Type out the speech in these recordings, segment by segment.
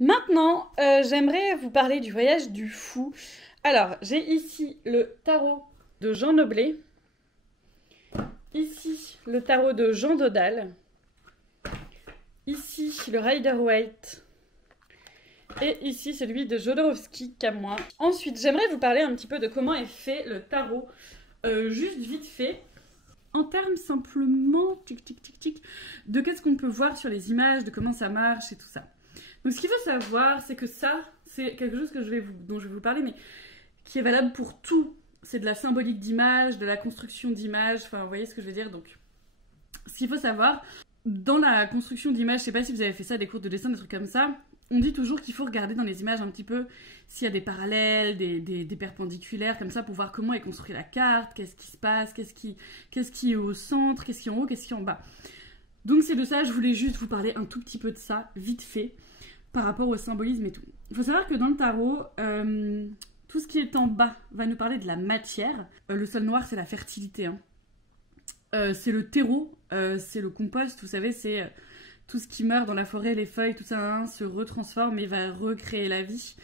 Maintenant, j'aimerais vous parler du voyage du fou. Alors, j'ai ici le tarot de Jean Noblet, ici le tarot de Jean Dodal, ici le Rider-Waite et ici celui de Jodorowsky Camoin. Ensuite, j'aimerais vous parler un petit peu de comment est fait le tarot, juste vite fait. En termes simplement, tic tic tic tic, de qu'est-ce qu'on peut voir sur les images, de comment ça marche et tout ça. Donc ce qu'il faut savoir, c'est que ça, c'est quelque chose dont je vais vous parler, mais qui est valable pour tout. C'est de la symbolique d'image, de la construction d'images, enfin vous voyez ce que je veux dire. Donc ce qu'il faut savoir, dans la construction d'images, je sais pas si vous avez fait ça, des cours de dessin, des trucs comme ça, on dit toujours qu'il faut regarder dans les images un petit peu s'il y a des parallèles, des perpendiculaires, comme ça, pour voir comment est construite la carte, qu'est-ce qui se passe, qu'est-ce qui est au centre, qu'est-ce qui est en haut, qu'est-ce qui est en bas. Donc c'est de ça, je voulais juste vous parler un tout petit peu de ça, vite fait, par rapport au symbolisme et tout. Il faut savoir que dans le tarot, tout ce qui est en bas va nous parler de la matière. Le sol noir, c'est la fertilité. Hein. C'est le terreau, c'est le compost, vous savez, c'est tout ce qui meurt dans la forêt, les feuilles, tout ça hein, se retransforme et va recréer la vie.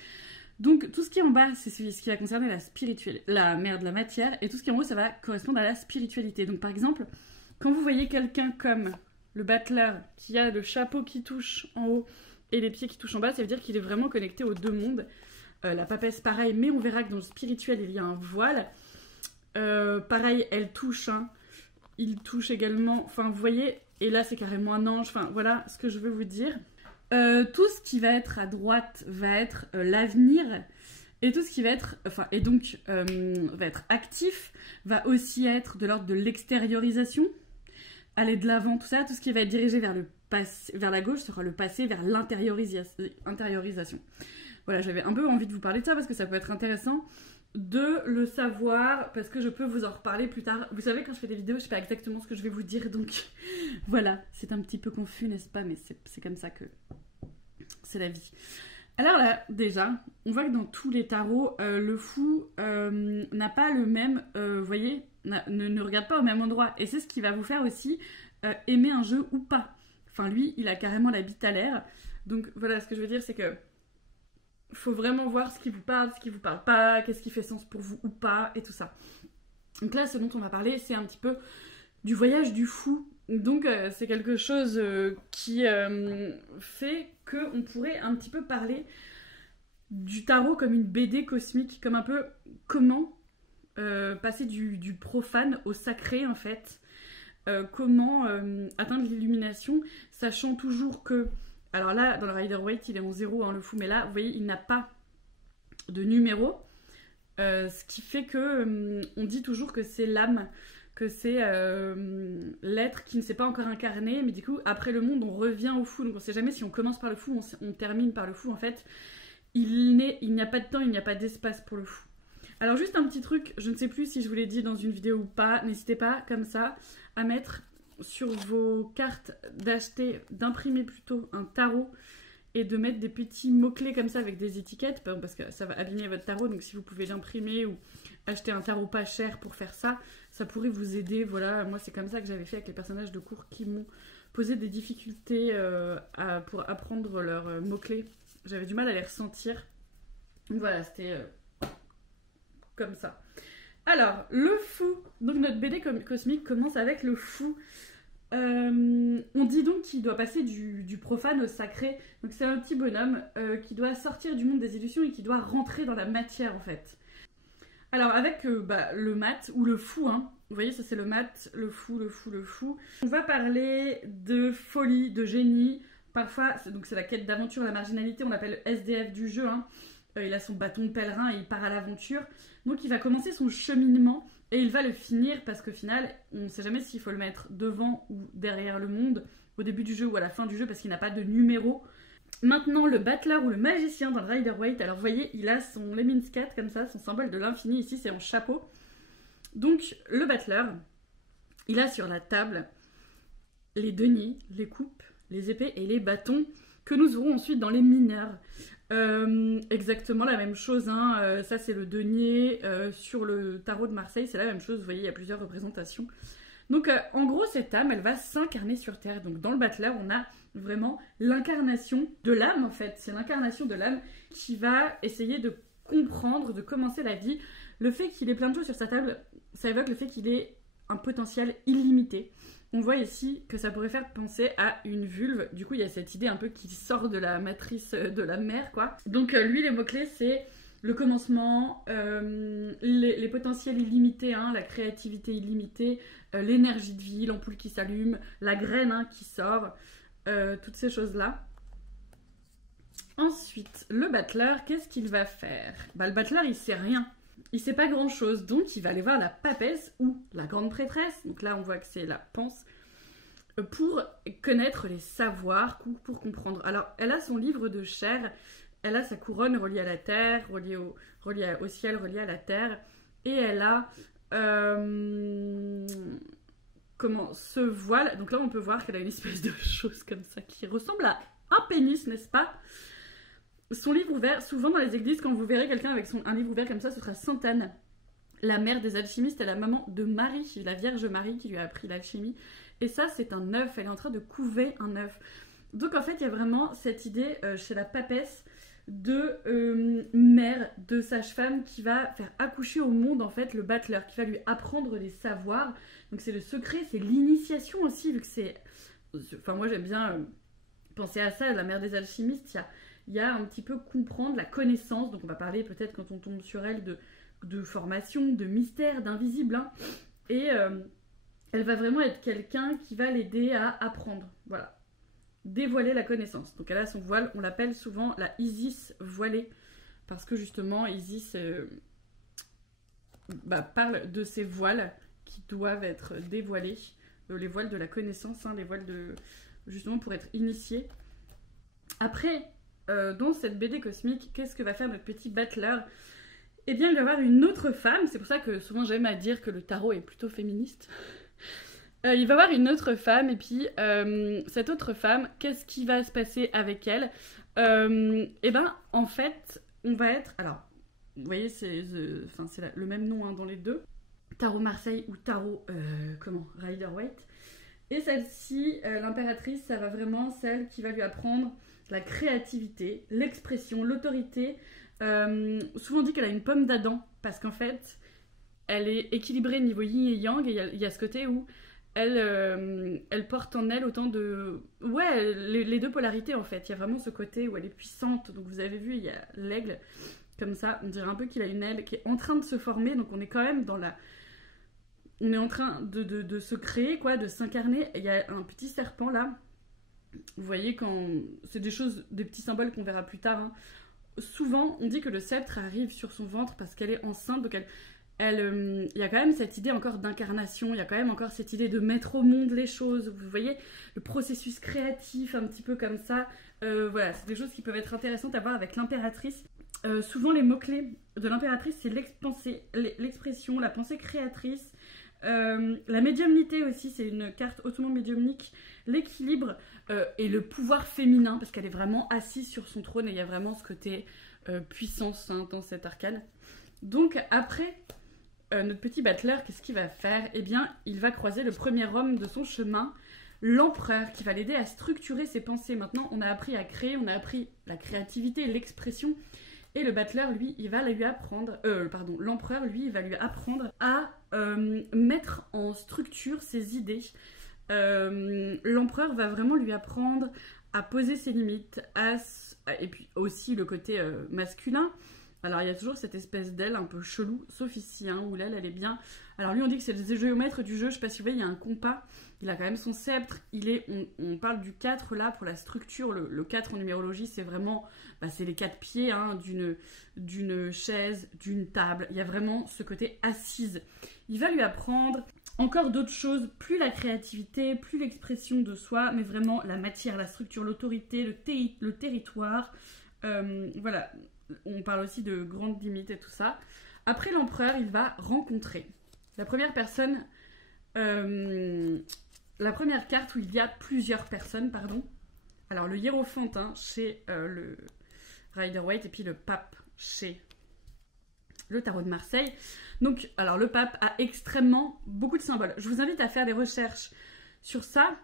Donc tout ce qui est en bas, c'est ce qui va concerner la matière, et tout ce qui est en haut, ça va correspondre à la spiritualité. Donc par exemple, quand vous voyez quelqu'un comme le battleur, qui a le chapeau qui touche en haut et les pieds qui touchent en bas, ça veut dire qu'il est vraiment connecté aux deux mondes. La papesse, pareil, mais on verra que dans le spirituel, il y a un voile. Pareil, elle touche, hein. Il touche également, enfin vous voyez, et là c'est carrément un ange, enfin voilà ce que je veux vous dire. Tout ce qui va être à droite va être l'avenir, et tout ce qui va être, va être actif, va aussi être de l'ordre de l'extériorisation, aller de l'avant, tout ça, tout ce qui va être dirigé vers le passé, vers la gauche sera le passé, vers l'intériorisation. Voilà, j'avais un peu envie de vous parler de ça parce que ça peut être intéressant de le savoir, parce que je peux vous en reparler plus tard. Vous savez, quand je fais des vidéos, je sais pas exactement ce que je vais vous dire, donc voilà, c'est un petit peu confus, n'est-ce pas? Mais c'est comme ça que c'est la vie. Alors là, déjà, on voit que dans tous les tarots, le fou n'a pas le même, vous voyez, ne regarde pas au même endroit. Et c'est ce qui va vous faire aussi aimer un jeu ou pas. Enfin, lui, il a carrément la bite à l'air. Donc voilà, ce que je veux dire, c'est que faut vraiment voir ce qui vous parle, ce qui vous parle pas, qu'est-ce qui fait sens pour vous ou pas, et tout ça. Donc là, ce dont on va parler, c'est un petit peu du voyage du fou. Donc c'est quelque chose qui fait qu'on pourrait un petit peu parler du tarot comme une BD cosmique, comme un peu comment passer du profane au sacré en fait, comment atteindre l'illumination, sachant toujours que, alors là dans le Rider-Waite il est en 0 hein, le fou, mais là vous voyez il n'a pas de numéro, ce qui fait que on dit toujours que c'est l'âme, que c'est l'être qui ne s'est pas encore incarné, mais du coup après le monde on revient au fou, donc on ne sait jamais si on commence par le fou, on termine par le fou en fait. Il n'y a pas de temps, il n'y a pas d'espace pour le fou. Alors juste un petit truc, je ne sais plus si je vous l'ai dit dans une vidéo ou pas, n'hésitez pas comme ça à mettre sur vos cartes d'imprimer plutôt un tarot et de mettre des petits mots-clés comme ça avec des étiquettes, parce que ça va abîmer votre tarot, donc si vous pouvez l'imprimer ou acheter un tarot pas cher pour faire ça, ça pourrait vous aider. Voilà, moi c'est comme ça que j'avais fait avec les personnages de cours qui m'ont posé des difficultés pour apprendre leurs mots-clés. J'avais du mal à les ressentir. Donc voilà, c'était comme ça. Alors, le fou. Donc notre BD cosmique commence avec le fou. On dit donc qu'il doit passer du profane au sacré. Donc c'est un petit bonhomme qui doit sortir du monde des illusions et qui doit rentrer dans la matière en fait. Alors avec le mat ou le fou, hein. Vous voyez, ça c'est le mat, le fou, le fou, le fou. On va parler de folie, de génie. Parfois, donc c'est la quête d'aventure, la marginalité, on l'appelle SDF du jeu. Hein. Il a son bâton de pèlerin et il part à l'aventure. Donc il va commencer son cheminement et il va le finir parce qu'au final, on ne sait jamais s'il faut le mettre devant ou derrière le monde, au début du jeu ou à la fin du jeu parce qu'il n'a pas de numéro. Maintenant, le battleur ou le magicien dans le Rider-Waite, alors vous voyez, il a son Lemniscat comme ça, son symbole de l'infini, ici c'est en chapeau. Donc le battleur, il a sur la table les deniers, les coupes, les épées et les bâtons que nous aurons ensuite dans les mineurs. Exactement la même chose, hein. Ça c'est le denier, sur le tarot de Marseille, c'est la même chose, vous voyez, il y a plusieurs représentations. Donc en gros, cette âme, elle va s'incarner sur Terre. Donc dans le Battleur, on a vraiment l'incarnation de l'âme en fait. C'est l'incarnation de l'âme qui va essayer de comprendre, de commencer la vie. Le fait qu'il ait plein de choses sur sa table, ça évoque le fait qu'il ait un potentiel illimité. On voit ici que ça pourrait faire penser à une vulve. Du coup, il y a cette idée un peu qui sort de la matrice de la mère, quoi. Donc lui, les mots-clés, c'est le commencement, les potentiels illimités, hein, la créativité illimitée, l'énergie de vie, l'ampoule qui s'allume, la graine hein, qui sort, toutes ces choses-là. Ensuite, le battleur, qu'est-ce qu'il va faire? Bah, le battleur, il sait rien. Il sait pas grand-chose, donc il va aller voir la papesse ou la grande prêtresse. Donc là, on voit que c'est la panse. Pour connaître les savoirs, pour comprendre. Alors, elle a son livre de chair, elle a sa couronne reliée à la terre, reliée au ciel, reliée à la terre. Et elle a... ce voile. Donc là, on peut voir qu'elle a une espèce de chose comme ça qui ressemble à un pénis, n'est-ce pas? Son livre ouvert, souvent dans les églises, quand vous verrez quelqu'un avec un livre ouvert comme ça, ce sera Sainte Anne, la mère des alchimistes et la maman de Marie, la Vierge Marie qui lui a appris l'alchimie. Et ça, c'est un œuf, elle est en train de couver un œuf. Donc en fait, il y a vraiment cette idée chez la papesse de mère, de sage-femme qui va faire accoucher au monde en fait le battleur, qui va lui apprendre les savoirs. Donc c'est le secret, c'est l'initiation aussi, vu que c'est... Enfin moi j'aime bien penser à ça, la mère des alchimistes, il y a un petit peu comprendre la connaissance, donc on va parler peut-être quand on tombe sur elle de formation, de mystère, d'invisible, hein. Et elle va vraiment être quelqu'un qui va l'aider à apprendre, voilà, dévoiler la connaissance. Donc elle a son voile, on l'appelle souvent la Isis voilée, parce que justement Isis parle de ces voiles qui doivent être dévoilés, les voiles de la connaissance, hein, les voiles de justement pour être initié. Après, dans cette BD cosmique, qu'est-ce que va faire notre petit battleur? Eh bien, il va y avoir une autre femme, c'est pour ça que souvent j'aime à dire que le tarot est plutôt féministe. Il va y avoir une autre femme, et puis cette autre femme, qu'est-ce qui va se passer avec elle? Eh bien, en fait, on va être... Alors, vous voyez, c'est le même nom hein, dans les deux. Tarot Marseille ou Tarot, Rider-Waite. Et celle-ci, l'impératrice, ça va vraiment celle qui va lui apprendre la créativité, l'expression, l'autorité. Souvent on dit qu'elle a une pomme d'Adam, parce qu'en fait, elle est équilibrée niveau yin et yang, et il y a ce côté où elle porte en elle autant de... Ouais, les deux polarités en fait. Il y a vraiment ce côté où elle est puissante. Donc vous avez vu, il y a l'aigle, comme ça. On dirait un peu qu'il a une aile qui est en train de se former, donc on est quand même dans la... On est en train de se créer, quoi, de s'incarner. Il y a un petit serpent là. Vous voyez, quand c'est des choses, des petits symboles qu'on verra plus tard. Hein. Souvent, on dit que le sceptre arrive sur son ventre parce qu'elle est enceinte. Donc il y a quand même cette idée encore d'incarnation. Il y a quand même encore cette idée de mettre au monde les choses. Vous voyez, le processus créatif, un petit peu comme ça. Voilà, c'est des choses qui peuvent être intéressantes à voir avec l'impératrice. Souvent, les mots-clés de l'impératrice, c'est l'expression, la pensée créatrice. La médiumnité aussi, c'est une carte hautement médiumnique, l'équilibre et le pouvoir féminin, parce qu'elle est vraiment assise sur son trône et il y a vraiment ce côté puissance hein, dans cet arcane. Donc après, notre petit battleur, qu'est-ce qu'il va faire? Eh bien, il va croiser le premier homme de son chemin, l'empereur, qui va l'aider à structurer ses pensées. Maintenant, on a appris à créer, on a appris la créativité, l'expression. Et le battleur, lui, il va lui apprendre... l'empereur, lui, il va lui apprendre à mettre en structure ses idées. L'empereur va vraiment lui apprendre à poser ses limites, et puis aussi le côté masculin. Alors, il y a toujours cette espèce d'aile un peu chelou, sauf ici, hein, où l'aile, elle est bien... Alors, lui, on dit que c'est le géomètre du jeu. Je sais pas si vous voyez, il y a un compas. Il a quand même son sceptre. On parle du 4, là, pour la structure. Le 4 en numérologie, c'est vraiment... c'est les 4 pieds hein, d'une chaise, d'une table. Il y a vraiment ce côté assise. Il va lui apprendre encore d'autres choses. Plus la créativité, plus l'expression de soi, mais vraiment la matière, la structure, l'autorité, le territoire. Voilà... On parle aussi de grandes limites et tout ça. Après l'empereur, il va rencontrer la première personne, la première carte où il y a plusieurs personnes, pardon. Alors le hiérophante hein, chez le Rider-Waite et puis le pape chez le tarot de Marseille. Donc, alors le pape a extrêmement beaucoup de symboles. Je vous invite à faire des recherches sur ça.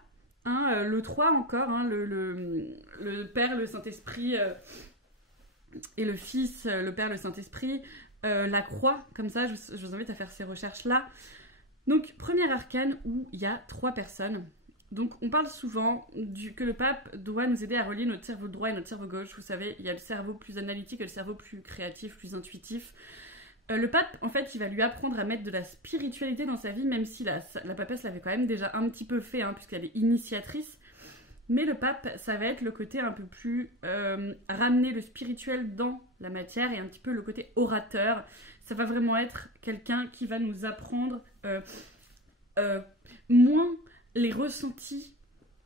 Hein, le 3 encore, hein, le Père, le Saint-Esprit et le Fils, le Père, le Saint-Esprit, la croix, comme ça, je vous invite à faire ces recherches-là. Donc, premier arcane où il y a 3 personnes. Donc, on parle souvent que le pape doit nous aider à relier notre cerveau droit et notre cerveau gauche. Vous savez, il y a le cerveau plus analytique et le cerveau plus créatif, plus intuitif. Le pape, en fait, il va lui apprendre à mettre de la spiritualité dans sa vie, même si la papesse l'avait quand même déjà un petit peu fait, hein, puisqu'elle est initiatrice. Mais le pape, ça va être le côté un peu plus ramener le spirituel dans la matière et un petit peu le côté orateur. Ça va vraiment être quelqu'un qui va nous apprendre moins les ressentis,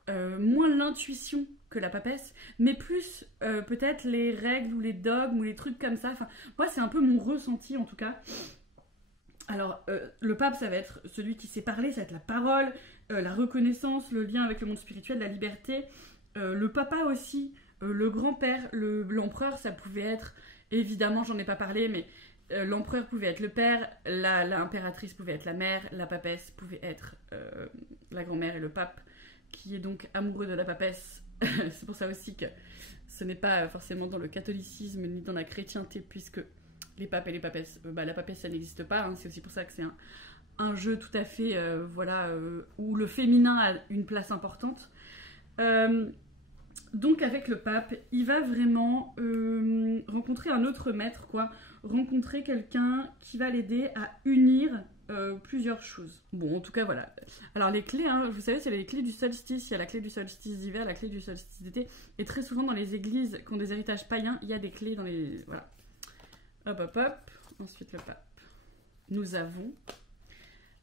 moins l'intuition que la papesse, mais plus peut-être les règles ou les dogmes ou les trucs comme ça. Enfin, moi, c'est un peu mon ressenti en tout cas. Alors, le pape, ça va être celui qui sait parler, ça va être la parole, la reconnaissance, le lien avec le monde spirituel, la liberté. Le papa aussi, le grand-père, l'empereur, ça pouvait être, évidemment, j'en ai pas parlé, mais l'empereur pouvait être le père, l'impératrice pouvait être la mère, la papesse pouvait être la grand-mère et le pape, qui est donc amoureux de la papesse. C'est pour ça aussi que ce n'est pas forcément dans le catholicisme ni dans la chrétienté, puisque les papes et les papesses, la papesse ça n'existe pas, hein. C'est aussi pour ça que c'est un jeu tout à fait où le féminin a une place importante. Donc avec le pape, il va vraiment rencontrer un autre maître, rencontrer quelqu'un qui va l'aider à unir plusieurs choses. Bon, en tout cas, voilà. Alors les clés, hein, vous savez, c'est les clés du solstice. Il y a la clé du solstice d'hiver, la clé du solstice d'été. Et très souvent, dans les églises qui ont des héritages païens, il y a des clés dans les... Voilà. Hop, hop, hop. Ensuite, le pape. Nous avons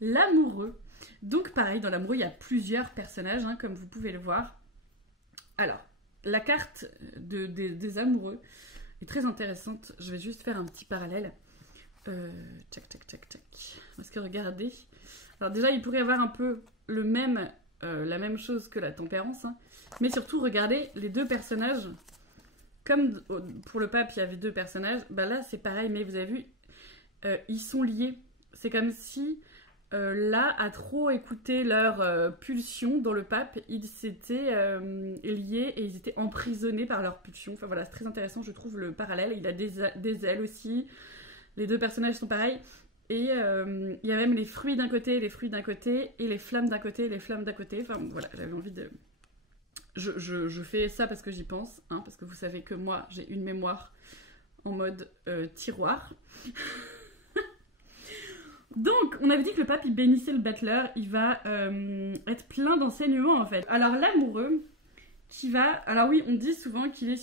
l'amoureux. Donc, pareil, dans l'amoureux, il y a plusieurs personnages, hein, comme vous pouvez le voir. Alors, la carte des amoureux est très intéressante. Je vais juste faire un petit parallèle. Tchac, tchac, tchac, tchac. Parce que regardez. Alors déjà, il pourrait y avoir un peu la même chose que la tempérance. Hein. Mais surtout, regardez les deux personnages. Comme pour le pape, il y avait 2 personnages. Bah là, c'est pareil, mais vous avez vu, ils sont liés. C'est comme si, là, à trop écouter leur pulsion dans le pape, ils s'étaient liés et ils étaient emprisonnés par leur pulsion. Enfin voilà, c'est très intéressant, je trouve, le parallèle. Il a des ailes aussi. Les 2 personnages sont pareils. Et il y a même les fruits d'un côté, les fruits d'un côté, et les flammes d'un côté, les flammes d'un côté. Enfin voilà, j'avais envie de... Je fais ça parce que j'y pense, hein, parce que vous savez que moi, j'ai une mémoire en mode tiroir. Donc, on avait dit que le pape, il bénissait le battleur, il va être plein d'enseignements, en fait. Alors, l'amoureux, qui va... Alors oui, on dit souvent qu'il est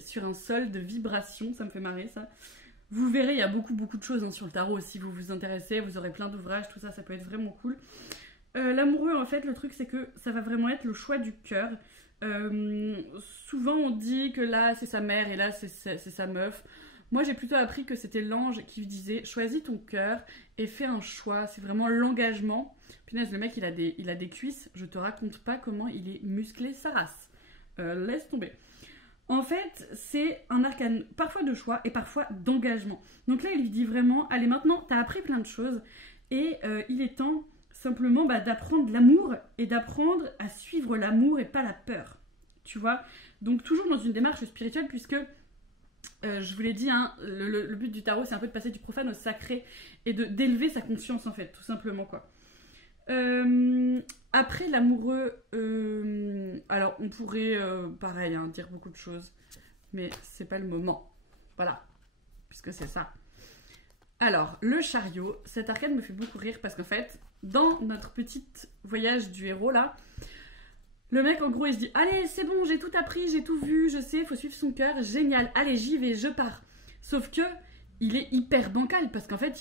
sur un sol de vibration, ça me fait marrer, ça. Vous verrez, il y a beaucoup de choses hein, sur le tarot, si vous vous intéressez, vous aurez plein d'ouvrages, tout ça, ça peut être vraiment cool. L'amoureux, en fait, le truc, c'est que ça va vraiment être le choix du cœur. Souvent, on dit que là, c'est sa mère et là, c'est sa meuf. Moi, j'ai plutôt appris que c'était l'ange qui lui disait « Choisis ton cœur et fais un choix. » C'est vraiment l'engagement. Punaise, le mec, il a des cuisses. Je te raconte pas comment il est musclé sa race. Laisse tomber. En fait, c'est un arcane parfois de choix et parfois d'engagement. Donc là, il lui dit vraiment « Allez, maintenant, t'as appris plein de choses et il est temps... » simplement d'apprendre l'amour et d'apprendre à suivre l'amour et pas la peur. Tu vois? Donc toujours dans une démarche spirituelle puisque, je vous l'ai dit, hein, le but du tarot c'est un peu de passer du profane au sacré et d'élever sa conscience en fait, tout simplement quoi. Après l'amoureux, alors on pourrait, pareil, hein, dire beaucoup de choses, mais c'est pas le moment. Voilà, puisque c'est ça. Alors, le chariot, cet arcane me fait beaucoup rire parce qu'en fait, dans notre petit voyage du héros là, le mec en gros il se dit « Allez, c'est bon, j'ai tout appris, j'ai tout vu, je sais, faut suivre son cœur, génial, allez, j'y vais, je pars. » Sauf que, il est hyper bancal parce qu'en fait,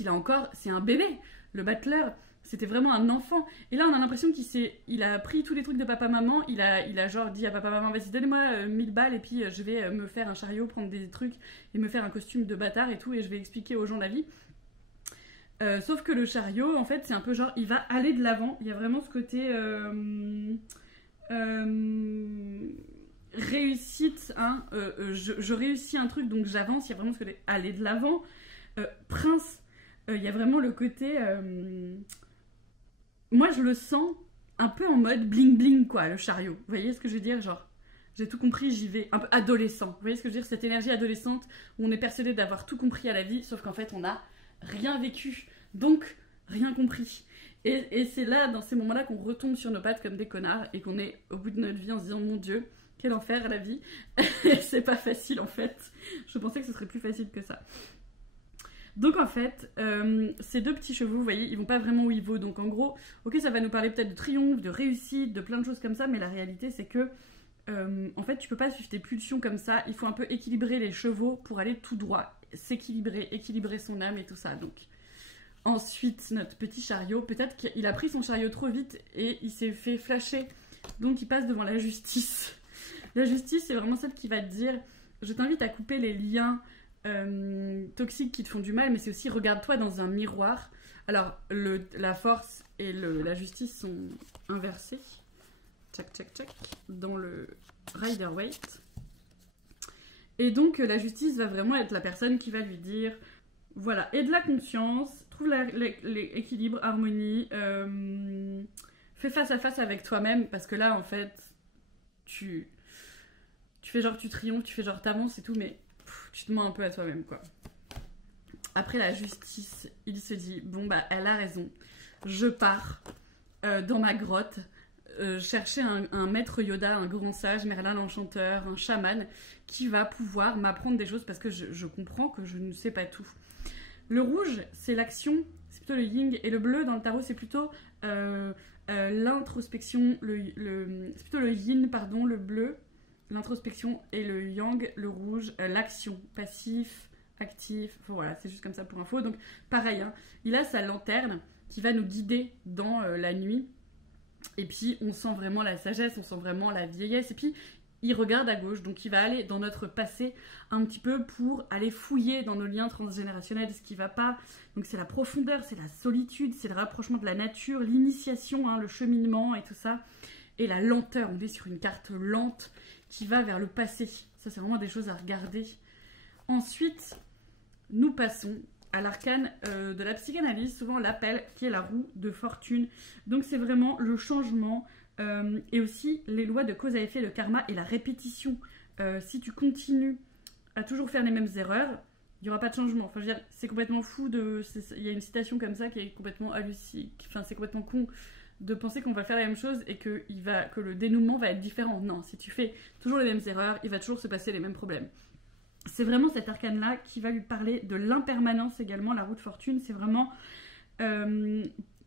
c'est un bébé. Le battleur, c'était vraiment un enfant. Et là, on a l'impression qu'il a pris tous les trucs de papa-maman, il a genre dit à papa-maman « Vas-y, donnez-moi 1000 balles et puis je vais me faire un chariot, prendre des trucs et me faire un costume de bâtard et tout et je vais expliquer aux gens la vie. » Sauf que le chariot, en fait, c'est un peu genre, il va aller de l'avant. Il y a vraiment ce côté réussite, hein. Je réussis un truc, donc j'avance. Il y a vraiment ce côté aller de l'avant. Prince, il y a vraiment le côté... Moi, je le sens un peu en mode bling bling, quoi, le chariot. Vous voyez ce que je veux dire? Genre, j'ai tout compris, j'y vais. Un peu adolescent. Vous voyez ce que je veux dire? Cette énergie adolescente où on est persuadé d'avoir tout compris à la vie, sauf qu'en fait, on n'a rien vécu. Donc, rien compris. Et c'est là, dans ces moments-là, qu'on retombe sur nos pattes comme des connards et qu'on est au bout de notre vie en se disant, mon Dieu, quel enfer la vie. C'est pas facile, en fait. Je pensais que ce serait plus facile que ça. Donc en fait, ces deux petits chevaux, vous voyez, ils vont pas vraiment où ils vont. Donc en gros, ok, ça va nous parler peut-être de triomphe, de réussite, de plein de choses comme ça, mais la réalité c'est que, en fait, tu peux pas suivre tes pulsions comme ça. Il faut un peu équilibrer les chevaux pour aller tout droit, s'équilibrer, équilibrer son âme et tout ça. Donc ensuite, notre petit chariot, peut-être qu'il a pris son chariot trop vite et il s'est fait flasher. Donc il passe devant la justice. La justice, c'est vraiment celle qui va te dire, je t'invite à couper les liens toxiques qui te font du mal, mais c'est aussi regarde-toi dans un miroir. Alors la force et la justice sont inversées, tchac tchac tchac, dans le Rider-Waite, et donc la justice va vraiment être la personne qui va lui dire voilà, aie de la conscience, trouve l'équilibre, harmonie, fais face à face avec toi-même, parce que là en fait tu fais genre tu triomphes, tu fais genre t'avances et tout, mais tu te mens un peu à toi-même, quoi. Après la justice, il se dit, bon bah elle a raison, je pars dans ma grotte chercher un maître Yoda, un grand sage, Merlin l'enchanteur, un chaman, qui va pouvoir m'apprendre des choses parce que je comprends que je ne sais pas tout. Le rouge, c'est l'action, c'est plutôt le yin, et le bleu dans le tarot, c'est plutôt l'introspection, c'est plutôt le yin, pardon, le bleu, l'introspection, et le yang, le rouge, l'action, passif, actif, voilà, c'est juste comme ça pour info. Donc pareil, hein, il a sa lanterne qui va nous guider dans la nuit, et puis on sent vraiment la sagesse, on sent vraiment la vieillesse, et puis il regarde à gauche, donc il va aller dans notre passé un petit peu pour aller fouiller dans nos liens transgénérationnels ce qui va pas. Donc c'est la profondeur, c'est la solitude, c'est le rapprochement de la nature, l'initiation, hein, le cheminement et tout ça, et la lenteur. On est sur une carte lente qui va vers le passé. Ça, c'est vraiment des choses à regarder. Ensuite, nous passons à l'arcane de la psychanalyse, souvent on l'appelle, qui est la roue de fortune. Donc c'est vraiment le changement et aussi les lois de cause à effet, le karma et la répétition. Si tu continues à toujours faire les mêmes erreurs, il n'y aura pas de changement. Enfin, je veux dire, c'est complètement fou de... Il y a une citation comme ça qui est complètement hallucinante. Enfin, c'est complètement con de penser qu'on va faire la même chose et que le dénouement va être différent. Non, si tu fais toujours les mêmes erreurs, il va toujours se passer les mêmes problèmes. C'est vraiment cet arcane-là qui va lui parler de l'impermanence également, la roue de fortune. C'est vraiment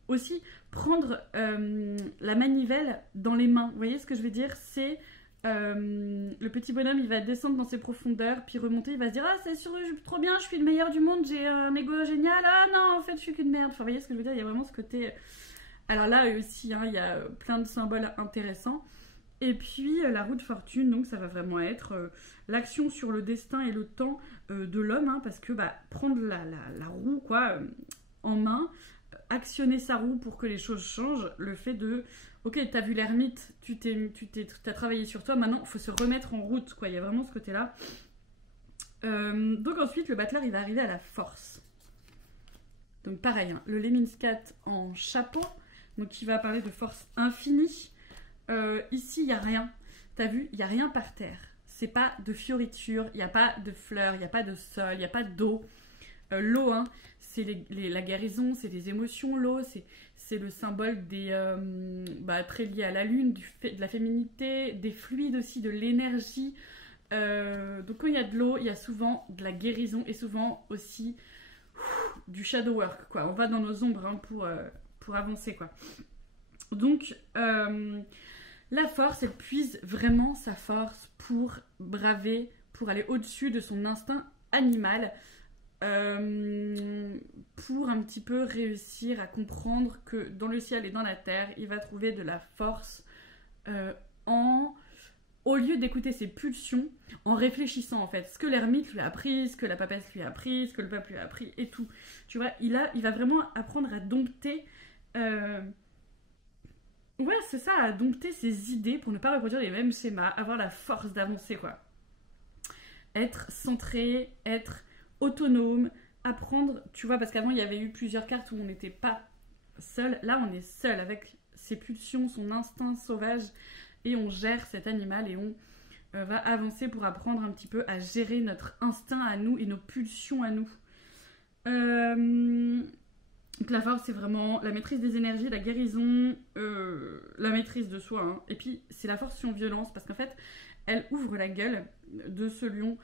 aussi prendre la manivelle dans les mains. Vous voyez ce que je veux dire? C'est le petit bonhomme, il va descendre dans ses profondeurs, puis remonter, il va se dire « Ah, c'est sûr, je suis trop bien, je suis le meilleur du monde, j'ai un ego génial. Ah non, en fait, je suis qu'une merde. » Enfin, vous voyez ce que je veux dire? Il y a vraiment ce côté... Alors là aussi, hein, il y a plein de symboles intéressants. Et puis la roue de fortune, donc ça va vraiment être l'action sur le destin et le temps de l'homme, hein, parce que prendre la roue quoi, en main, actionner sa roue pour que les choses changent, le fait de, ok, t'as vu l'ermite, t'as travaillé sur toi, maintenant il faut se remettre en route, quoi. Il y a vraiment ce côté-là. Donc ensuite, le battleur, il va arriver à la force. Donc pareil, hein, le Lemniscat en chapeau, donc qui va parler de force infinie. Ici, il n'y a rien. T'as vu, il n'y a rien par terre. C'est pas de fioritures, il n'y a pas de fleurs, il n'y a pas de sol, il n'y a pas d'eau. L'eau, hein, c'est la guérison, c'est les émotions, l'eau, c'est le symbole des très lié à la lune, de la féminité, des fluides aussi, de l'énergie. Donc quand il y a de l'eau, il y a souvent de la guérison et souvent aussi du shadow work, quoi. On va dans nos ombres hein, pour avancer, quoi. Donc, la force, elle puise vraiment sa force pour braver, pour aller au-dessus de son instinct animal, pour un petit peu réussir à comprendre que dans le ciel et dans la terre, il va trouver de la force au lieu d'écouter ses pulsions, en réfléchissant en fait. Ce que l'ermite lui a appris, ce que la papesse lui a appris, ce que le pape lui a appris et tout. Tu vois, il va vraiment apprendre à dompter... Ouais, c'est ça, à dompter ses idées pour ne pas reproduire les mêmes schémas, avoir la force d'avancer, quoi. Être centré, être autonome, apprendre, tu vois, parce qu'avant il y avait eu plusieurs cartes où on n'était pas seul. Là, on est seul avec ses pulsions, son instinct sauvage, et on gère cet animal et on va avancer pour apprendre un petit peu à gérer notre instinct à nous et nos pulsions à nous. Donc la force, c'est vraiment la maîtrise des énergies, la guérison, la maîtrise de soi. Hein. Et puis, c'est la force sur violence, parce qu'en fait, elle ouvre la gueule de ce lion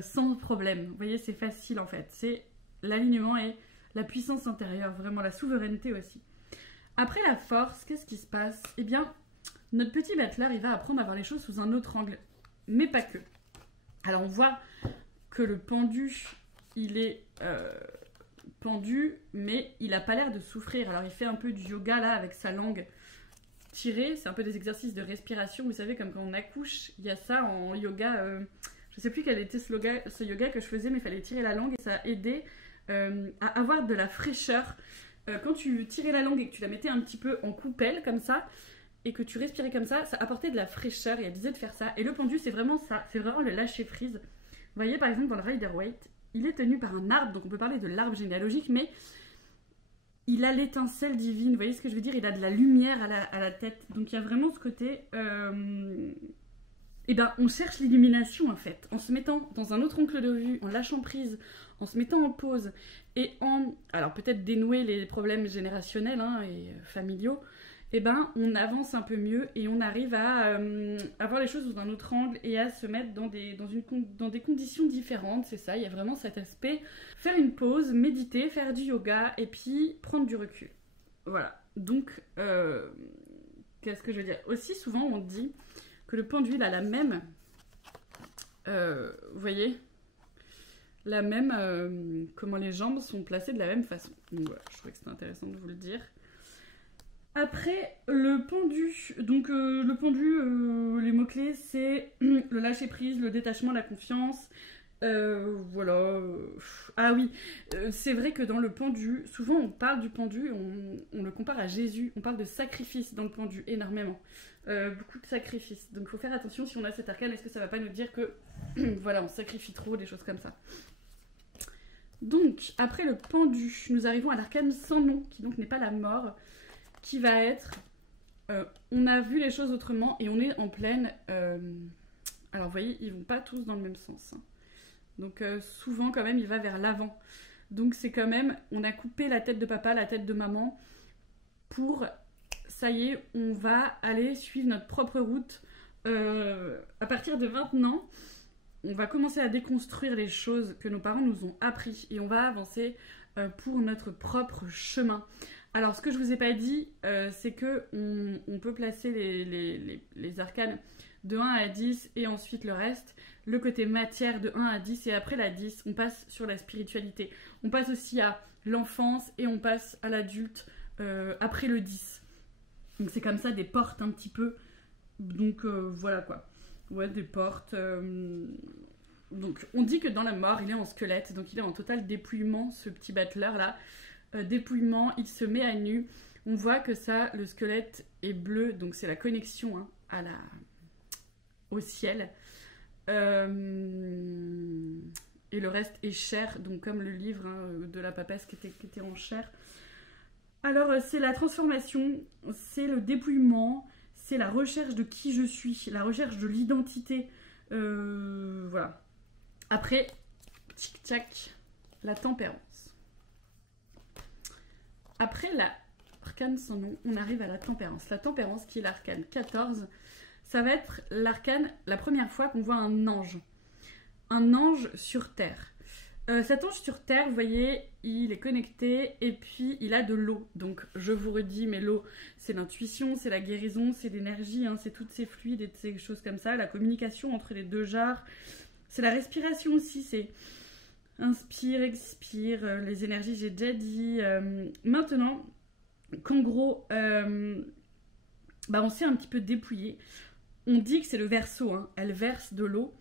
sans problème. Vous voyez, c'est facile en fait. C'est l'alignement et la puissance intérieure, vraiment la souveraineté aussi. Après la force, qu'est-ce qui se passe? Eh bien, notre petit battleur, il va apprendre à voir les choses sous un autre angle, mais pas que. Alors, on voit que le pendu, il est pendu, mais il n'a pas l'air de souffrir. Alors, il fait un peu du yoga, là, avec sa langue tirée. C'est un peu des exercices de respiration. Vous savez, comme quand on accouche, il y a ça en yoga. Je ne sais plus quel était ce yoga que je faisais, mais il fallait tirer la langue et ça a aidé à avoir de la fraîcheur. Quand tu tirais la langue et que tu la mettais un petit peu en coupelle, comme ça, et que tu respirais comme ça apportait de la fraîcheur et elle disait de faire ça. Et le pendu, c'est vraiment ça, c'est vraiment le lâcher prise. Vous voyez, par exemple, dans le Rider-Waite, il est tenu par un arbre, donc on peut parler de l'arbre généalogique, mais il a l'étincelle divine, vous voyez ce que je veux dire? Il a de la lumière à la tête. Donc il y a vraiment ce côté... Eh ben, on cherche l'illumination en fait, en se mettant dans un autre angle de vue, en lâchant prise, en se mettant en pause, et en... Alors peut-être dénouer les problèmes générationnels hein, et familiaux, eh ben, on avance un peu mieux et on arrive à voir les choses sous un autre angle et à se mettre dans des conditions différentes. C'est ça, il y a vraiment cet aspect. Faire une pause, méditer, faire du yoga et puis prendre du recul. Voilà. Donc, qu'est-ce que je veux dire? Aussi souvent, on dit que le pendu a la même... vous voyez? La même... comment les jambes sont placées de la même façon. Donc voilà, je trouvais que c'était intéressant de vous le dire. Après, le pendu, donc le pendu, les mots-clés, c'est le lâcher-prise, le détachement, la confiance, voilà. Ah oui, c'est vrai que dans le pendu, souvent on parle du pendu, on le compare à Jésus, on parle de sacrifice dans le pendu, énormément. Beaucoup de sacrifices, donc il faut faire attention si on a cet arcane, est-ce que ça va pas nous dire que, voilà, on sacrifie trop, des choses comme ça. Donc, après le pendu, nous arrivons à l'arcane sans nom, qui donc n'est pas la mort, qui va être on a vu les choses autrement et on est en pleine alors vous voyez ils vont pas tous dans le même sens hein. Donc souvent quand même il va vers l'avant, donc c'est quand même on a coupé la tête de papa, la tête de maman pour ça y est on va aller suivre notre propre route à partir de maintenant on va commencer à déconstruire les choses que nos parents nous ont appris et on va avancer pour notre propre chemin. Alors, ce que je vous ai pas dit, c'est que on peut placer les arcanes de 1 à 10 et ensuite le reste. Le côté matière de 1 à 10 et après la 10, on passe sur la spiritualité. On passe aussi à l'enfance et on passe à l'adulte après le 10. Donc, c'est comme ça des portes un petit peu. Donc, voilà quoi. Ouais, des portes. Donc, on dit que dans la mort, il est en squelette. Donc, il est en total dépouillement, ce petit battleur là. Dépouillement, il se met à nu. On voit que ça, le squelette est bleu, donc c'est la connexion hein, au ciel. Et le reste est chair, donc comme le livre hein, de la papesse qui était en chair. Alors c'est la transformation, c'est le dépouillement, c'est la recherche de qui je suis, la recherche de l'identité. Voilà. Après, tic-tac, la tempérance. Après l'arcane sans nom, on arrive à la tempérance. La tempérance qui est l'arcane 14, ça va être l'arcane, la première fois qu'on voit un ange. Un ange sur terre. Cet ange sur terre, vous voyez, il est connecté et puis il a de l'eau. Donc je vous redis, mais l'eau, c'est l'intuition, c'est la guérison, c'est l'énergie, hein, c'est toutes ces fluides et ces choses comme ça. La communication entre les deux genres. C'est la respiration aussi, c'est... Inspire, expire, les énergies, j'ai déjà dit. Maintenant, qu'en gros, on s'est un petit peu dépouillé. On dit que c'est le Verseau, hein, elle verse de l'eau.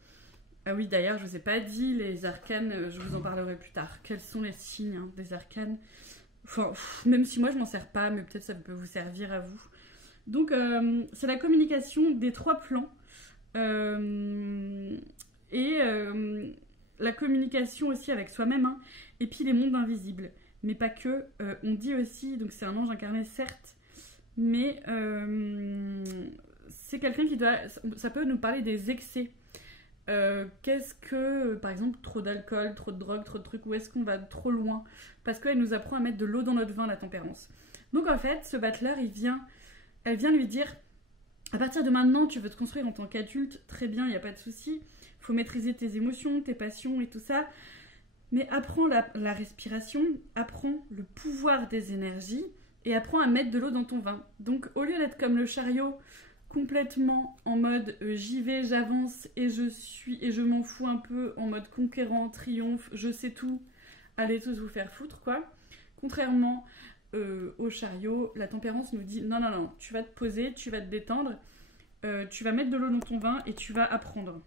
Ah oui, d'ailleurs, je ne vous ai pas dit, les arcanes, je vous en parlerai plus tard. Quels sont les signes hein, des arcanes? Enfin, même si moi je m'en sers pas, mais peut-être ça peut vous servir à vous. Donc, c'est la communication des 3 plans. la communication aussi avec soi-même, hein, et puis les mondes invisibles. Mais pas que. On dit aussi, donc c'est un ange incarné, certes, mais c'est quelqu'un qui doit... Ça peut nous parler des excès. Qu'est-ce que, par exemple, trop d'alcool, trop de drogue, trop de trucs, où est-ce qu'on va trop loin? Parce qu'elle nous apprend à mettre de l'eau dans notre vin, la tempérance. Donc en fait, ce battleur, elle vient lui dire, à partir de maintenant, tu veux te construire en tant qu'adulte, très bien, il n'y a pas de souci, il faut maîtriser tes émotions, tes passions et tout ça, mais apprends la respiration, apprends le pouvoir des énergies, et apprends à mettre de l'eau dans ton vin. Donc au lieu d'être comme le chariot, complètement en mode j'y vais, j'avance et je m'en fous un peu, en mode conquérant, triomphe, je sais tout, allez tous vous faire foutre quoi. Contrairement au chariot, la tempérance nous dit non, tu vas te poser, tu vas te détendre, tu vas mettre de l'eau dans ton vin et tu vas apprendre.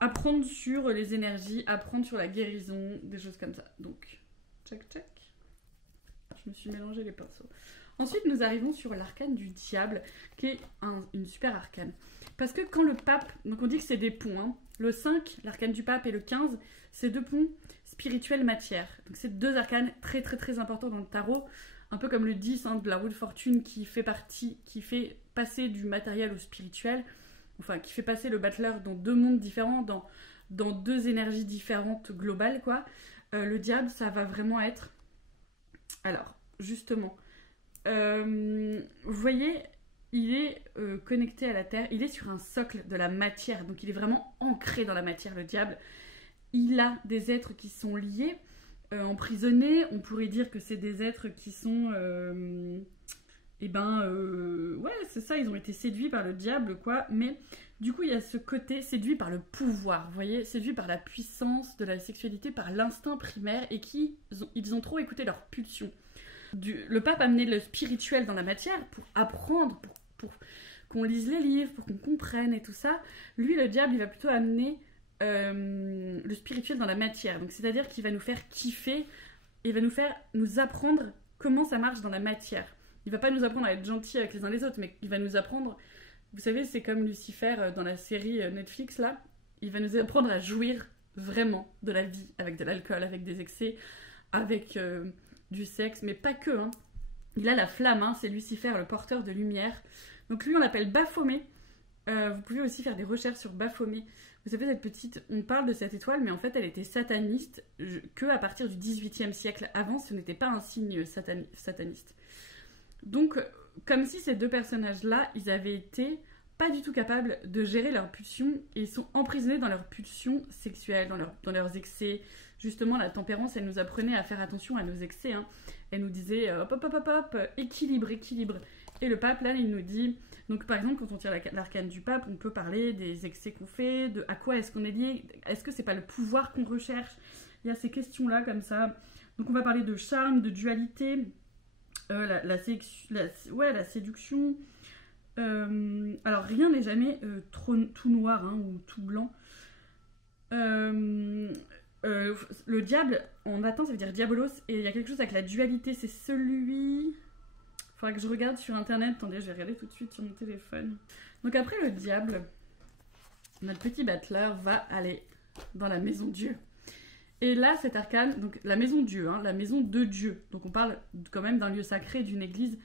Apprendre sur les énergies, apprendre sur la guérison, des choses comme ça. Donc, check. Je me suis mélangé les pinceaux. Ensuite, nous arrivons sur l'arcane du diable, qui est une super arcane. Parce que quand le pape, donc on dit que c'est des ponts, hein, le 5, l'arcane du pape, et le 15, c'est 2 ponts spirituels matière. Donc c'est 2 arcanes très importants dans le tarot, un peu comme le 10 hein, de la roue de fortune qui fait passer du matériel au spirituel, enfin qui fait passer le battleur dans 2 mondes différents, dans 2 énergies différentes globales, quoi. Le diable, ça va vraiment être... Alors, justement... vous voyez, il est connecté à la terre, il est sur un socle de la matière, donc il est vraiment ancré dans la matière, le diable. Il a des êtres qui sont liés, emprisonnés, on pourrait dire que c'est des êtres qui sont... ouais, c'est ça, ils ont été séduits par le diable, quoi, mais du coup, il y a ce côté séduit par le pouvoir, vous voyez, séduit par la puissance de la sexualité, par l'instinct primaire, et ils ont trop écouté leur pulsion. Le pape a amené le spirituel dans la matière pour apprendre, pour qu'on lise les livres, pour qu'on comprenne et tout ça. Lui, le diable, il va plutôt amener le spirituel dans la matière. Donc, c'est-à-dire qu'il va nous faire kiffer et va nous apprendre comment ça marche dans la matière. Il va pas nous apprendre à être gentils avec les uns les autres, mais il va nous apprendre... Vous savez, c'est comme Lucifer dans la série Netflix, là. Il va nous apprendre à jouir vraiment de la vie, avec de l'alcool, avec des excès, avec... du sexe, mais pas que, hein. Il a la flamme, hein, c'est Lucifer, le porteur de lumière. Donc lui, on l'appelle Baphomet. Vous pouvez aussi faire des recherches sur Baphomet. Vous savez, cette petite... On parle de cette étoile, mais en fait, elle était sataniste que à partir du XVIIIe siècle. Avant, ce n'était pas un signe sataniste. Donc, comme si ces 2 personnages-là, ils avaient été pas du tout capables de gérer leurs pulsions, et ils sont emprisonnés dans leurs pulsions sexuelles, dans leurs excès. Justement, la tempérance, elle nous apprenait à faire attention à nos excès. Hein. Elle nous disait hop, équilibre. Et le pape, là, il nous dit... Donc, par exemple, quand on tire l'arcane du pape, on peut parler des excès qu'on fait, de à quoi est-ce qu'on est lié, est-ce que c'est pas le pouvoir qu'on recherche? Il y a ces questions-là, comme ça. Donc, on va parler de charme, de dualité, la séduction. Alors, rien n'est jamais tout noir hein, ou tout blanc. Le diable, en latin, ça veut dire diabolos, et il y a quelque chose avec la dualité, c'est celui... Faudra que je regarde sur internet, attendez, je vais regarder tout de suite sur mon téléphone. Donc après le diable, notre petit battleur va aller dans la maison Dieu. Et là, cet arcane, donc la maison Dieu, hein, la maison de Dieu. Donc on parle quand même d'un lieu sacré, d'une église.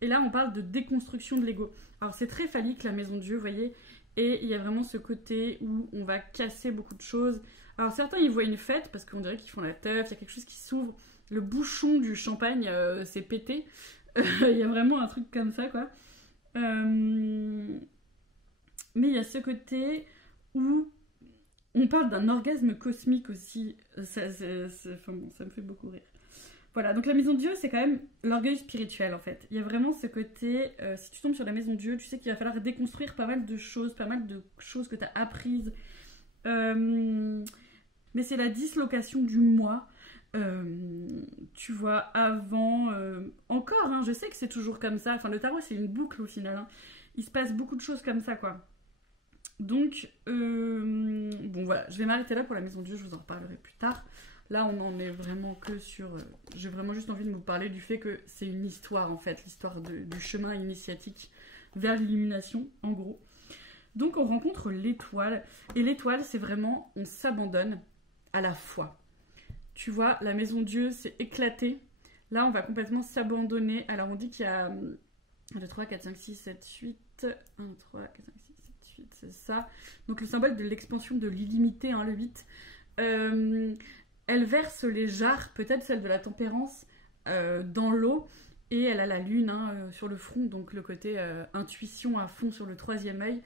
Et là, on parle de déconstruction de l'ego. Alors c'est très phallique, la maison Dieu, vous voyez. Et il y a vraiment ce côté où on va casser beaucoup de choses. Alors certains, ils voient une fête, parce qu'on dirait qu'ils font la teuf, il y a quelque chose qui s'ouvre. Le bouchon du champagne s'est pété. Il y a vraiment un truc comme ça, quoi. Mais il y a ce côté où on parle d'un orgasme cosmique aussi. Enfin bon, ça me fait beaucoup rire. Voilà, donc la maison de Dieu, c'est quand même l'orgueil spirituel, en fait. Il y a vraiment ce côté, si tu tombes sur la maison de Dieu, tu sais qu'il va falloir déconstruire pas mal de choses que tu as apprises. Mais c'est la dislocation du moi. Tu vois, avant... encore, hein, je sais que c'est toujours comme ça. Enfin, le tarot, c'est une boucle, au final. Hein. Il se passe beaucoup de choses comme ça, quoi. Donc, bon, voilà. Je vais m'arrêter là pour la maison de Dieu. Je vous en reparlerai plus tard. Là, on en est vraiment que sur... j'ai vraiment juste envie de vous parler du fait que c'est une histoire, en fait. L'histoire du chemin initiatique vers l'illumination, en gros. Donc on rencontre l'étoile. Et l'étoile, c'est vraiment, on s'abandonne à la foi. Tu vois, la maison Dieu s'est éclatée. Là, on va complètement s'abandonner. Alors on dit qu'il y a 1, 2, 3, 4, 5, 6, 7, 8. 1, 2, 3, 4, 5, 6, 7, 8, c'est ça. Donc le symbole de l'expansion de l'illimité, hein, le 8. Elle verse les jarres, peut-être celle de la tempérance, dans l'eau. Et elle a la lune sur le front, donc le côté intuition à fond sur le 3e œil.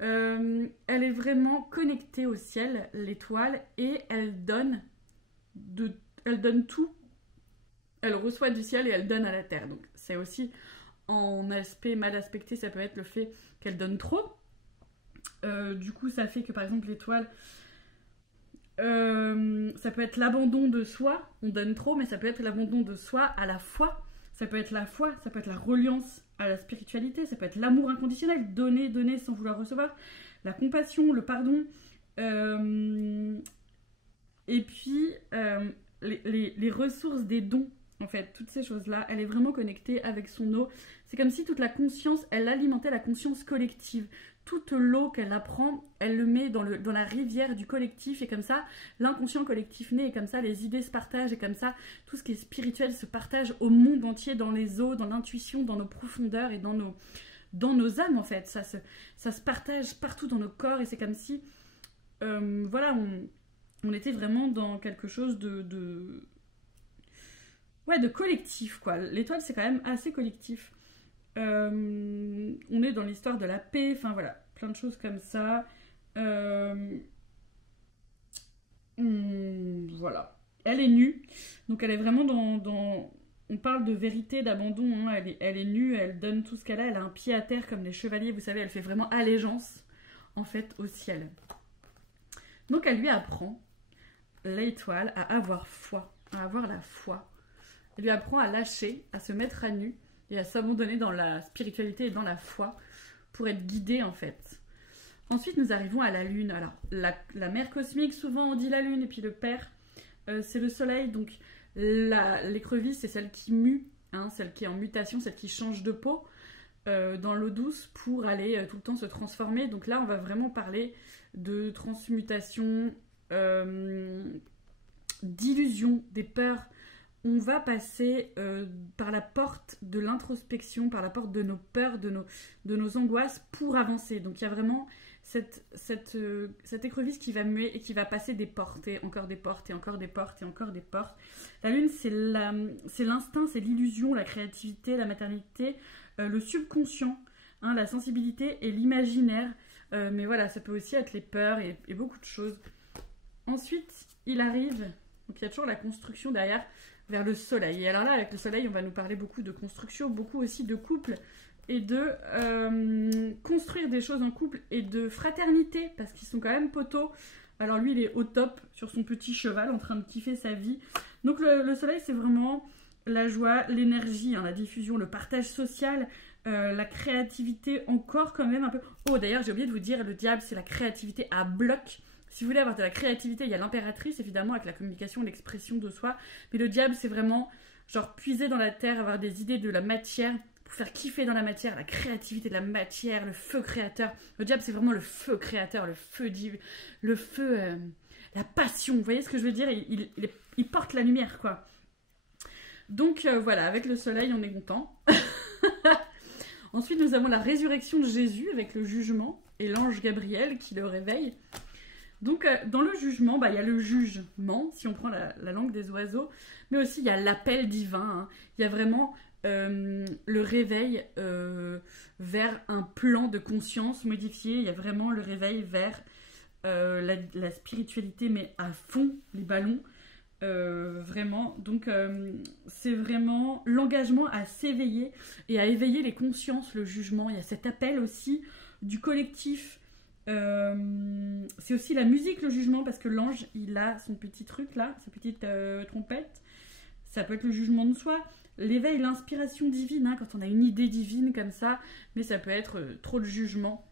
Elle est vraiment connectée au ciel, l'étoile, et elle donne tout. Elle reçoit du ciel et elle donne à la terre. Donc c'est aussi en aspect mal aspecté, ça peut être le fait qu'elle donne trop. Du coup, ça fait que par exemple l'étoile, ça peut être l'abandon de soi, on donne trop, mais ça peut être l'abandon de soi à la foi. Ça peut être la foi, ça peut être la reliance à la spiritualité, ça peut être l'amour inconditionnel, donner, donner sans vouloir recevoir, la compassion, le pardon. Et puis, les ressources des dons, en fait, toutes ces choses-là, elle est vraiment connectée avec son eau. C'est comme si toute la conscience, elle alimentait la conscience collective. Toute l'eau qu'elle apprend, elle le met dans la rivière du collectif, et comme ça, l'inconscient collectif naît, et comme ça, les idées se partagent, et comme ça, tout ce qui est spirituel se partage au monde entier, dans les eaux, dans l'intuition, dans nos profondeurs, et dans nos âmes, en fait. Ça se partage partout dans nos corps, et c'est comme si, voilà, on était vraiment dans quelque chose de collectif, quoi. L'étoile, c'est quand même assez collectif. On est dans l'histoire de la paix, enfin voilà, plein de choses comme ça. Voilà. Elle est nue, donc elle est vraiment dans on parle de vérité, d'abandon, hein. Elle est nue, elle donne tout ce qu'elle a, elle a un pied à terre comme les chevaliers, vous savez, elle fait vraiment allégeance, en fait, au ciel. Donc elle lui apprend, l'étoile, à avoir foi, à avoir la foi. Elle lui apprend à lâcher, à se mettre à nu, et à s'abandonner dans la spiritualité et dans la foi pour être guidée, en fait. Ensuite, nous arrivons à la lune. Alors, la mère cosmique, souvent on dit la lune, et puis le père, c'est le soleil. Donc, l'écrevisse, c'est celle qui mue, hein, celle qui est en mutation, celle qui change de peau dans l'eau douce pour aller tout le temps se transformer. Donc là, on va vraiment parler de transmutation, d'illusion, des peurs. On va passer par la porte de l'introspection, par la porte de nos peurs, de nos angoisses pour avancer. Donc il y a vraiment cette écrevisse qui va muer et qui va passer des portes, et encore des portes, et encore des portes, et encore des portes. La lune, c'est l'instinct, c'est l'illusion, la créativité, la maternité, le subconscient, hein, la sensibilité et l'imaginaire. Mais voilà, ça peut aussi être les peurs et beaucoup de choses. Ensuite, il arrive, donc il y a toujours la construction derrière, vers le soleil. Et alors là, avec le soleil, on va nous parler beaucoup de construction, beaucoup aussi de couple, et de construire des choses en couple, et de fraternité, parce qu'ils sont quand même poteaux. Alors lui, il est au top, sur son petit cheval, en train de kiffer sa vie. Donc le soleil, c'est vraiment la joie, l'énergie, hein, la diffusion, le partage social, la créativité, encore quand même un peu... Oh, d'ailleurs, j'ai oublié de vous dire, le diable, c'est la créativité à bloc. Si vous voulez avoir de la créativité, il y a l'impératrice, évidemment, avec la communication, l'expression de soi. Mais le diable, c'est vraiment, genre, puiser dans la terre, avoir des idées de la matière, pour faire kiffer dans la matière, la créativité de la matière, le feu créateur. Le diable, c'est vraiment le feu créateur, le feu, la passion. Vous voyez ce que je veux dire? Il porte la lumière, quoi. Donc, voilà, avec le soleil, on est content. Ensuite, nous avons la résurrection de Jésus, avec le jugement, et l'ange Gabriel qui le réveille. Donc, dans le jugement, il y a le jugement, si on prend la langue des oiseaux, mais aussi il y a l'appel divin, hein. Il y a vraiment le réveil vers un plan de conscience modifié. Il y a vraiment le réveil vers la spiritualité, mais à fond, les ballons, vraiment. Donc, c'est vraiment l'engagement à s'éveiller et à éveiller les consciences, le jugement. Il y a cet appel aussi du collectif. C'est aussi la musique, le jugement, parce que l'ange, il a son petit truc là, sa petite trompette. Ça peut être le jugement de soi, l'éveil, l'inspiration divine, hein, quand on a une idée divine comme ça, mais ça peut être trop de jugement.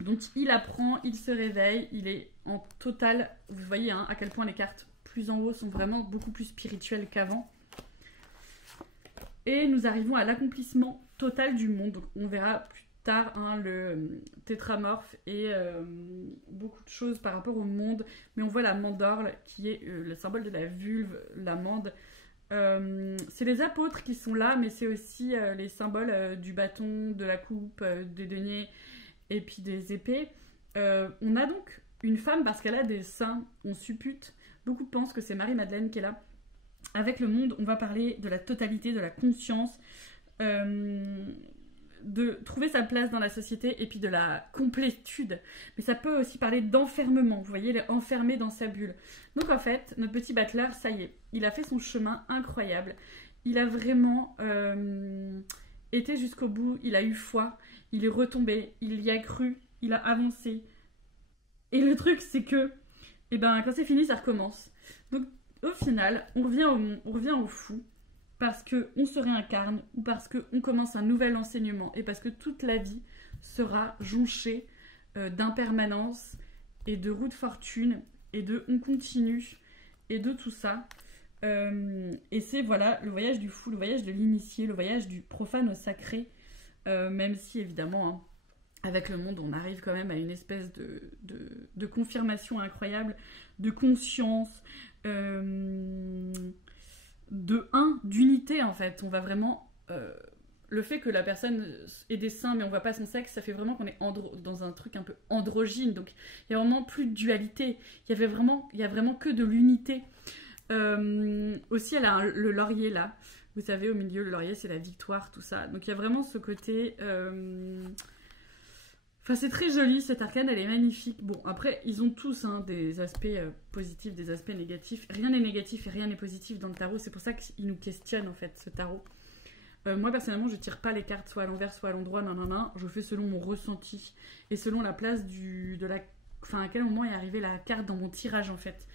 Donc il apprend, il se réveille, il est en total, vous voyez, hein, à quel point les cartes plus en haut sont vraiment beaucoup plus spirituelles qu'avant. Et nous arrivons à l'accomplissement total du monde. Donc on verra plus Star, hein, le tétramorphe et beaucoup de choses par rapport au monde. Mais on voit la mandorle qui est le symbole de la vulve, l'amande. C'est les apôtres qui sont là, mais c'est aussi les symboles du bâton, de la coupe, des deniers et puis des épées. On a donc une femme parce qu'elle a des seins, on suppute. Beaucoup pensent que c'est Marie-Madeleine qui est là. Avec le monde, on va parler de la totalité, de la conscience, de trouver sa place dans la société et puis de la complétude. Mais ça peut aussi parler d'enfermement, vous voyez, il est enfermé dans sa bulle. Donc en fait, notre petit battleur, ça y est, il a fait son chemin incroyable. Il a vraiment été jusqu'au bout, il a eu foi, il est retombé, il y a cru, il a avancé. Et le truc, c'est que, eh ben, quand c'est fini, ça recommence. Donc au final, on revient au fou. Parce qu'on se réincarne ou parce qu'on commence un nouvel enseignement et parce que toute la vie sera jonchée d'impermanence et de roue de fortune et de on continue et de tout ça. Et c'est voilà le voyage du fou, le voyage de l'initié, le voyage du profane au sacré, même si évidemment hein, avec le monde on arrive quand même à une espèce de confirmation incroyable, de conscience, d'unité en fait. On va vraiment le fait que la personne ait des seins mais on voit pas son sexe, ça fait vraiment qu'on est dans un truc un peu androgyne, donc il y a vraiment plus de dualité, il y a vraiment que de l'unité. Aussi elle a le laurier là, vous savez au milieu le laurier c'est la victoire, tout ça, donc il y a vraiment ce côté enfin, c'est très joli, cette arcane, elle est magnifique. Bon, après, ils ont tous hein, des aspects positifs, des aspects négatifs. Rien n'est négatif et rien n'est positif dans le tarot. C'est pour ça qu'il nous questionne, en fait, ce tarot. Moi, personnellement, je tire pas les cartes soit à l'envers, soit à l'endroit, non. Je fais selon mon ressenti et selon la place enfin, à quel moment est arrivée la carte dans mon tirage, en fait.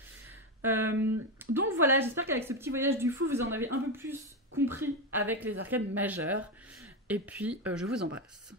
Donc voilà, j'espère qu'avec ce petit voyage du fou, vous en avez un peu plus compris avec les arcanes majeures. Et puis, je vous embrasse.